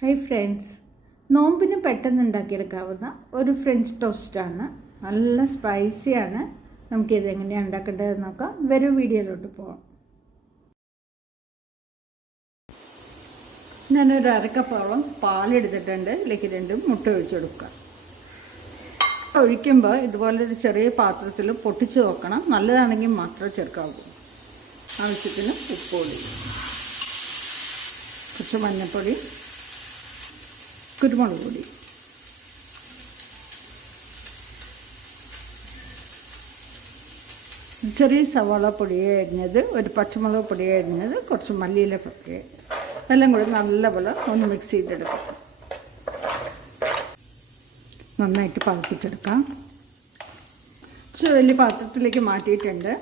Hi friends, നോമ്പിന് പെട്ടെന്ന് ഉണ്ടാക്കിയെടുക്കാവുന്ന ഒരു ഫ്രഞ്ച് ടോസ്റ്റാണ്. നല്ല സ്പൈസിയാണ്. നമുക്കിത് എങ്ങനെയാണ് ഉണ്ടാക്കേണ്ടതെന്ന് നോക്കാം. വരും വീഡിയോയിലോട്ട് പോകാം. ഞാനൊരു അരക്കപ്പോളം പാലെടുത്തിട്ടുണ്ട്. ഇതിലേക്ക് 2 മുട്ട ഒഴിച്ചു കൊടുക്കുക. ഒഴിക്കുമ്പോൾ ഇതുപോലൊരു ചെറിയ പാത്രത്തിൽ പൊട്ടിച്ച് വെക്കണം. നല്ലതാണെങ്കിൽ മാത്രമേ ചേർക്കാവൂ. ആവശ്യത്തിന് ഉപ്പുപൊടി, കുറച്ച് മഞ്ഞൾപ്പൊടി, കുരുമുളക് പൊടി, ചെറിയ സവാള പൊടിയെ അരിഞ്ഞത്, ഒരു പച്ചമുളക് പൊടിയെ അരിഞ്ഞത്, കുറച്ച് മല്ലിയില പൊടി, എല്ലാം കൂടി നല്ലപോലെ ഒന്ന് മിക്സ് ചെയ്തെടുക്കാം. നന്നായിട്ട് പതപ്പിച്ചെടുക്കാം. വലിയ പാത്രത്തിലേക്ക് മാറ്റിയിട്ടുണ്ട്.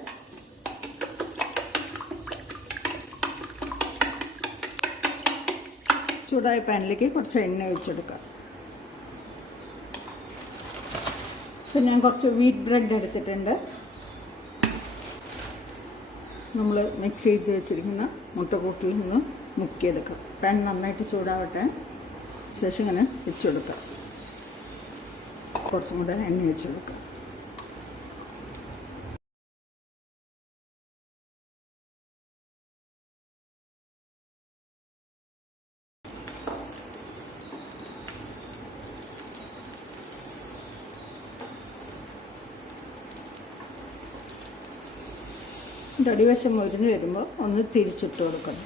ചൂടായ പാനിലേക്ക് കുറച്ച് എണ്ണ ഒഴിച്ചെടുക്കാം. ഇപ്പം ഞാൻ കുറച്ച് വീറ്റ് ബ്രെഡ് എടുത്തിട്ടുണ്ട്. നമ്മൾ മിക്സ് ചെയ്ത് വെച്ചിരിക്കുന്ന മുട്ടക്കൂട്ടിൽ നിന്ന് മുക്കിയെടുക്കാം. പാൻ നന്നായിട്ട് ചൂടാവട്ടെ. ശേഷം ഇങ്ങനെ വെച്ച് കൊടുക്കാം. കുറച്ചും കൂടെ എണ്ണ വെച്ച് കൊടുക്കാം. അടിവശം മൊരിഞ്ഞ് വരുമ്പോൾ ഒന്ന് തിരിച്ചിട്ട് കൊടുക്കണം.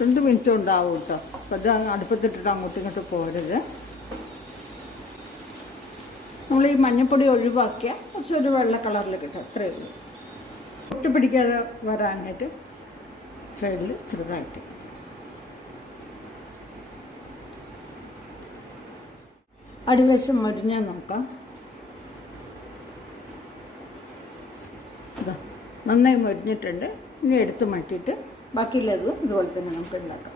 രണ്ട് മിനിറ്റ് ഉണ്ടാവും കേട്ടോ. അപ്പം അത് അടുപ്പത്തിട്ടിട്ട് അങ്ങോട്ടും ഇങ്ങോട്ടും പോരുത്. നമ്മൾ ഈ മഞ്ഞൾപ്പൊടി ഒഴിവാക്കിയാൽ കുറച്ചൊരു വെള്ള കളറിൽ കിട്ടും. അത്രയേ ഉള്ളൂ. ഒട്ടിപ്പിടിക്കാതെ വരാനായിട്ട് സൈഡിൽ ചെറുതായിട്ട് അടിവശം മൊരിഞ്ഞാൽ നോക്കാം. ഇതാ നന്നായി മൊരിഞ്ഞിട്ടുണ്ട്. ഇനി എടുത്ത് മാറ്റിയിട്ട് ബാക്കിയുള്ളതും ഇതുപോലെ തന്നെ നമുക്ക് ഉണ്ടാക്കാം.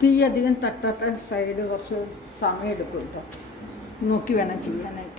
തീ അധികം തട്ടാത്ത സൈഡ് കുറച്ച് സമയം എടുക്കും കേട്ടോ. നോക്കി വേണം ചെയ്യാനായിട്ട്.